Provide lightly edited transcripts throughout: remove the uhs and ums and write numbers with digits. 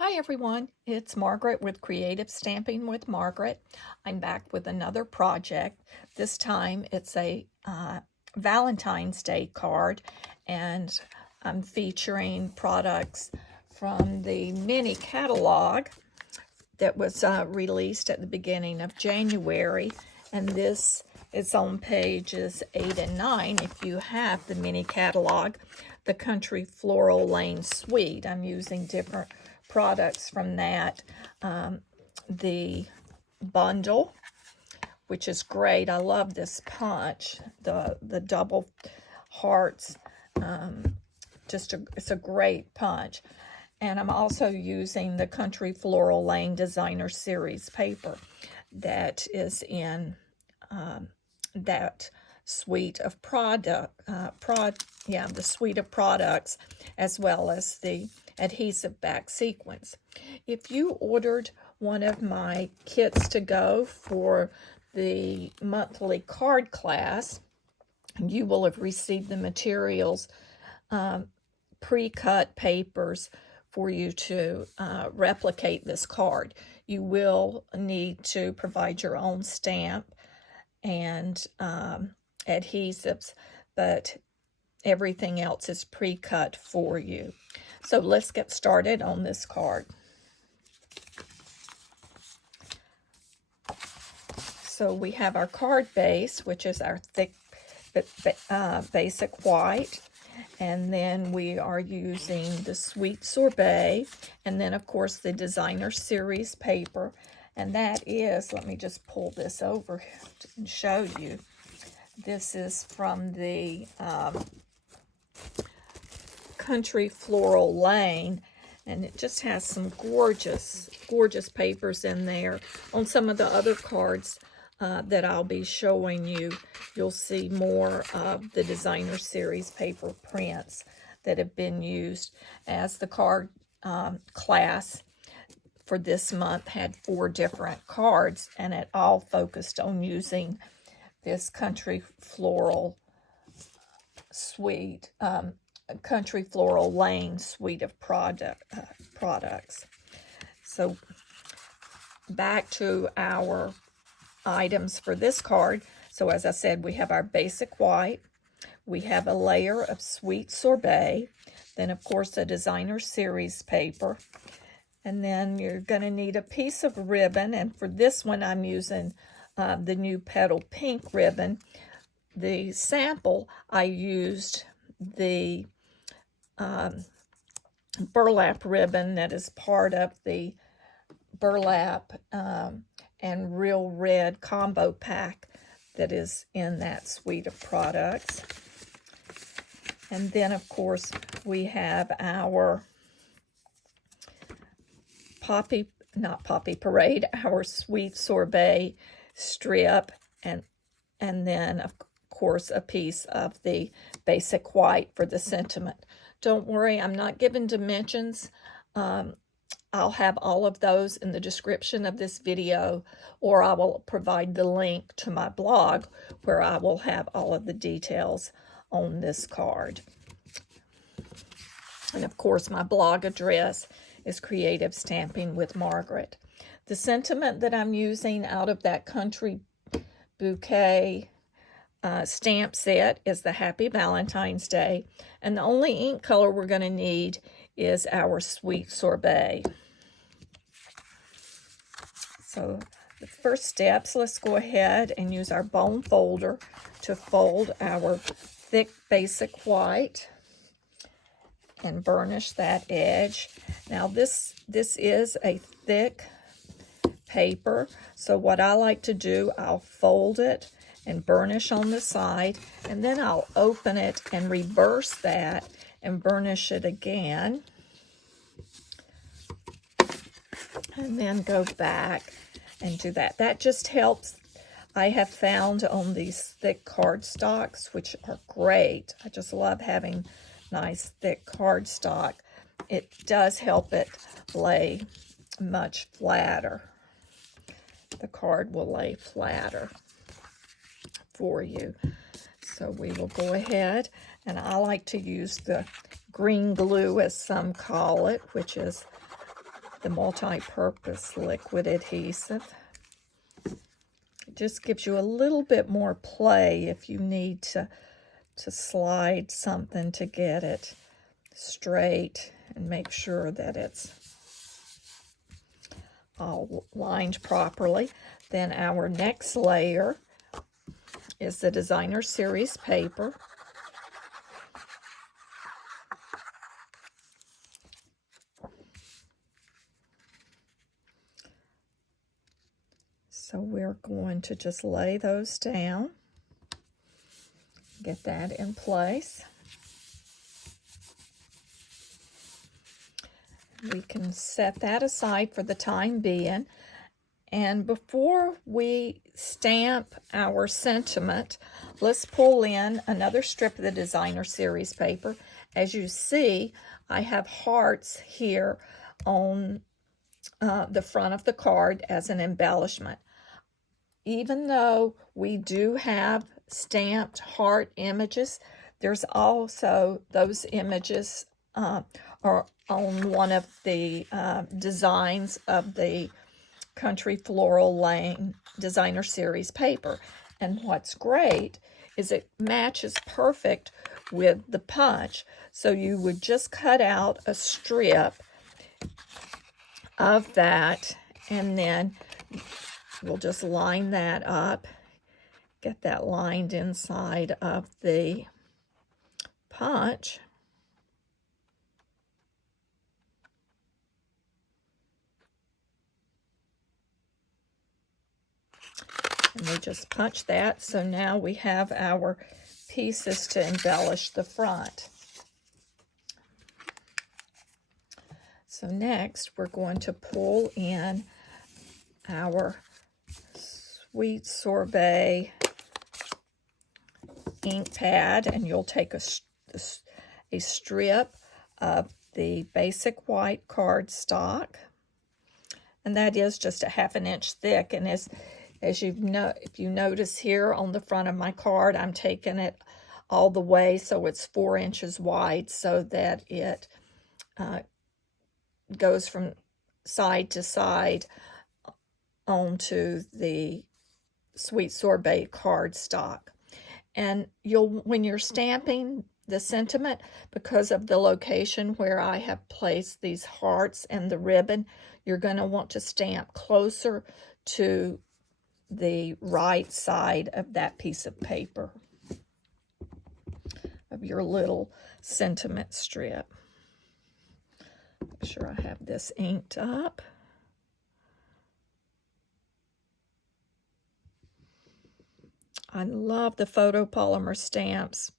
Hi everyone, it's Margaret with Creative Stamping with Margaret. I'm back with another project. This time it's a Valentine's Day card, and I'm featuring products from the mini catalog that was released at the beginning of January, and this is on pages 8 and 9 if you have the mini catalog. The Country Floral Lane Suite. I'm using different products from that. The bundle, which is great. I love this punch, the double hearts. It's a great punch. And I'm also using the Country Floral Lane Designer Series paper that is in that suite of the suite of products, as well as the adhesive back sequins. If you ordered one of my kits to go for the monthly card class, you will have received the materials, pre-cut papers for you to replicate this card. You will need to provide your own stamp and adhesives, but everything else is pre-cut for you. So let's get started on this card. So we have our card base, which is our thick basic white, and then we are using the Sweet Sorbet, and then of course the Designer Series paper, and that is, let me just pull this over and show you. This is from the Country Floral Lane, and it just has some gorgeous papers in there. On some of the other cards that I'll be showing you, you'll see more of the Designer Series paper prints that have been used, as the card class for this month had 4 different cards, and it all focused on using this Country Floral suite, Country Floral Lane suite of products. So back to our items for this card. So as I said, we have our basic white, we have a layer of Sweet Sorbet, then of course a Designer Series paper, and then you're going to need a piece of ribbon, and for this one I'm using the new Petal pink ribbon. The sample, I used the burlap ribbon that is part of the burlap and real red combo pack that is in that suite of products. And then of course we have our our Sweet Sorbet strip, and then of course a piece of the basic white for the sentiment. Don't worry, I'm not giving dimensions. I'll have all of those in the description of this video, or I will provide the link to my blog where I will have all of the details on this card. And of course my blog address is Creative Stamping with Margaret. The sentiment that I'm using out of that Country Bouquet stamp set is the Happy Valentine's Day, and the only ink color we're going to need is our Sweet Sorbet. So the first steps, let's go ahead and use our bone folder to fold our thick basic white and burnish that edge. Now this is a thick paper, so what I like to do, I'll fold it and burnish on the side, and then I'll open it and reverse that and burnish it again, and then go back and do that. That just helps. I have found on these thick cardstocks, which are great, I just love having nice thick cardstock, it does help it lay much flatter. The card will lay flatter for you. So we will go ahead, and I like to use the green glue, as some call it, which is the multi-purpose liquid adhesive. It just gives you a little bit more play if you need to slide something to get it straight and make sure that it's all lined properly. Then our next layer is the Designer Series paper. So we're going to just lay those down, get that in place. We can set that aside for the time being. And before we stamp our sentiment, let's pull in another strip of the Designer Series paper. As you see, I have hearts here on the front of the card as an embellishment. Even though we do have stamped heart images, there's also those images are on one of the designs of the Country Floral Lane Designer Series paper. And what's great is it matches perfect with the punch. So you would just cut out a strip of that, and then we'll just line that up, get that lined inside of the punch. And we just punch that, so now we have our pieces to embellish the front. So next, we're going to pull in our Sweet Sorbet ink pad, and you'll take a strip of the basic white cardstock, and that is just a 1/2 inch thick. And as if you notice here on the front of my card, I'm taking it all the way so it's 4 inches wide, so that it goes from side to side onto the Sweet Sorbet cardstock. And when you're stamping the sentiment, because of the location where I have placed these hearts and the ribbon, you're going to want to stamp closer to the right side of that piece of paper, of your little sentiment strip. Make sure I have this inked up. I love the photopolymer stamps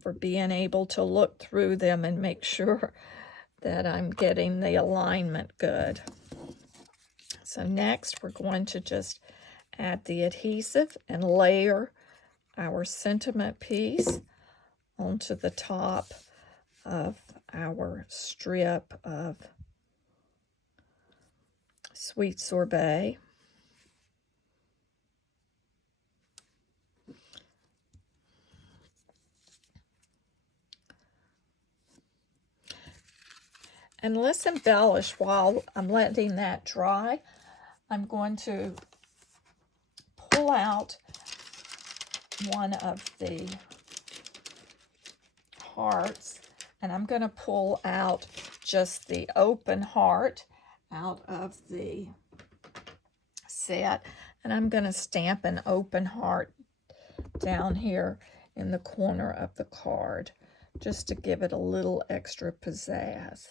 for being able to look through them and make sure that I'm getting the alignment good. So next, we're going to just add the adhesive and layer our sentiment piece onto the top of our strip of Sweet Sorbet. And let's embellish while I'm letting that dry. I'm going to pull out one of the hearts, and I'm going to pull out just the open heart out of the set, and I'm going to stamp an open heart down here in the corner of the card just to give it a little extra pizzazz.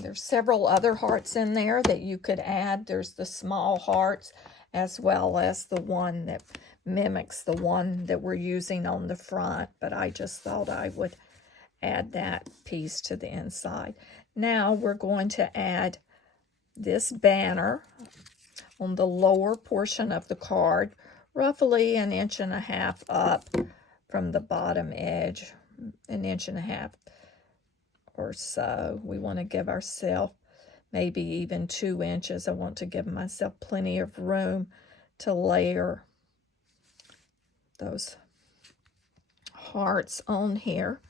There's several other hearts in there that you could add. There's the small hearts, as well as the one that mimics the one that we're using on the front, but I just thought I would add that piece to the inside. Now we're going to add this banner on the lower portion of the card, roughly 1.5 inches up from the bottom edge, 1.5 inches or so. We want to give ourselves maybe even 2 inches. I want to give myself plenty of room to layer those hearts on here.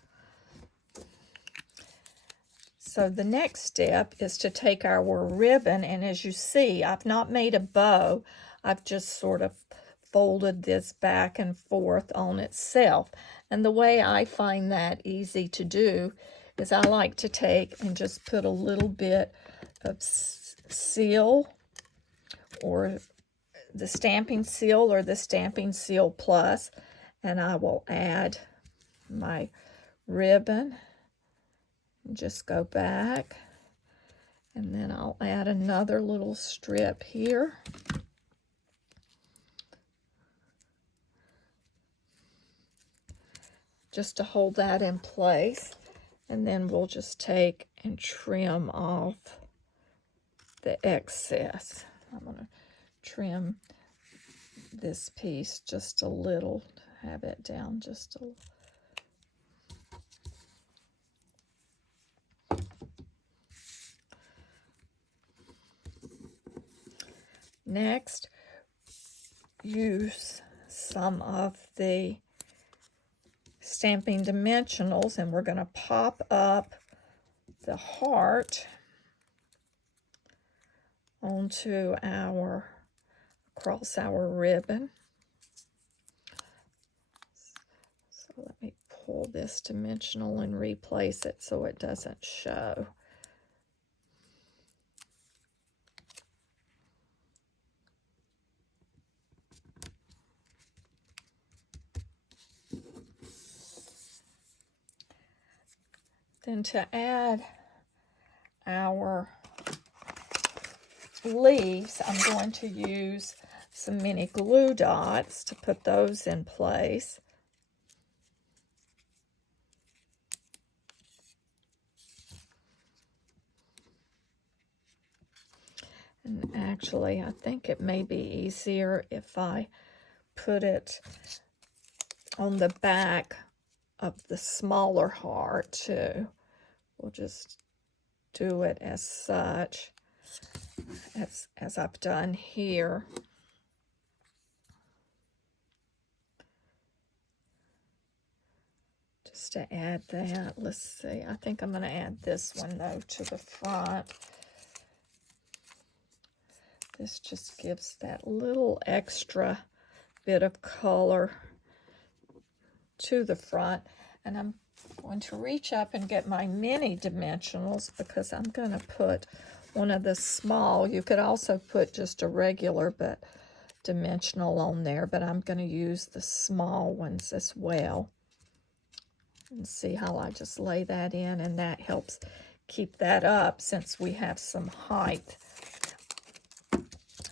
So the next step is to take our ribbon, and as you see, I've not made a bow. I've just sort of folded this back and forth on itself. And the way I find that easy to do is I like to take and just put a little bit of seal, or the Stamping Seal or the Stamping Seal Plus, and I will add my ribbon. Just go back, and then I'll add another little strip here. Just to hold that in place, and then we'll just take and trim off the excess. I'm going to trim this piece just a little, have it down just a little. Next, use some of the stamping dimensionals, and we're going to pop up the heart onto across our ribbon. So let me pull this dimensional and replace it so it doesn't show. Then to add our leaves, I'm going to use some mini glue dots to put those in place. And actually, I think it may be easier if I put it on the back of the smaller heart too. We'll just do it as such, as I've done here. Just to add that, let's see, I think I'm going to add this one though to the front. This just gives that little extra bit of color to the front. And I'm going to reach up and get my mini dimensionals, because I'm going to put one of the small, you could also put just a regular but dimensional on there, but I'm going to use the small ones as well. And see how I just lay that in, and that helps keep that up since we have some height.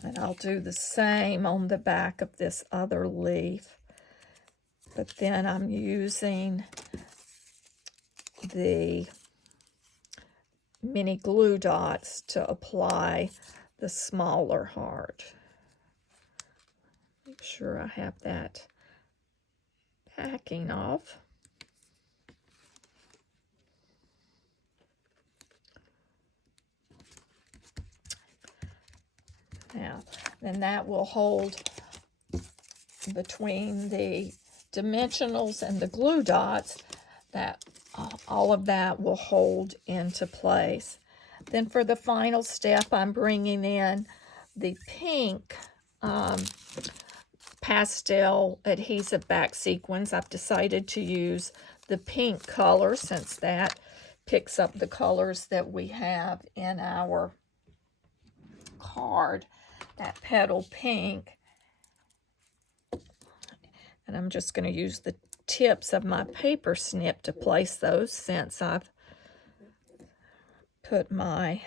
And I'll do the same on the back of this other leaf. But then I'm using the mini glue dots to apply the smaller heart. Make sure I have that backing off. Now, then that will hold between the dimensionals and the glue dots, that all of that will hold into place. Then for the final step, I'm bringing in the pink pastel adhesive back sequins. I've decided to use the pink color since that picks up the colors that we have in our card, that petal pink. And I'm just going to use the tips of my paper snip to place those, since I've put my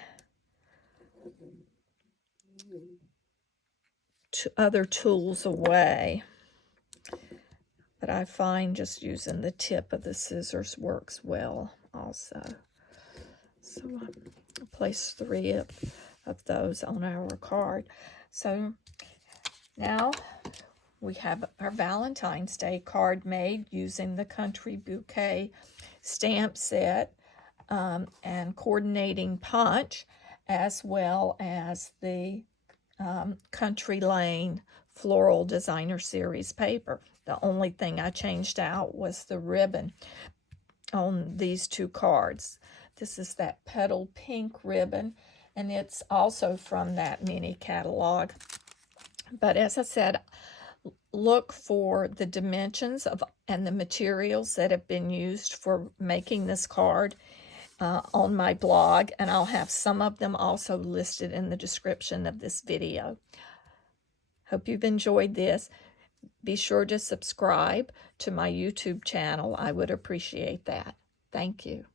other tools away. But I find just using the tip of the scissors works well also. So I'll place 3 of those on our card. So now we have our Valentine's Day card made using the Country Bouquet stamp set and coordinating punch, as well as the Country Lane Floral Designer Series paper. The only thing I changed out was the ribbon on these two cards. This is that Petal pink ribbon, and it's also from that mini catalog. But as I said, look for the dimensions of and the materials that have been used for making this card on my blog, and I'll have some of them also listed in the description of this video. Hope you've enjoyed this. Be sure to subscribe to my YouTube channel. I would appreciate that. Thank you.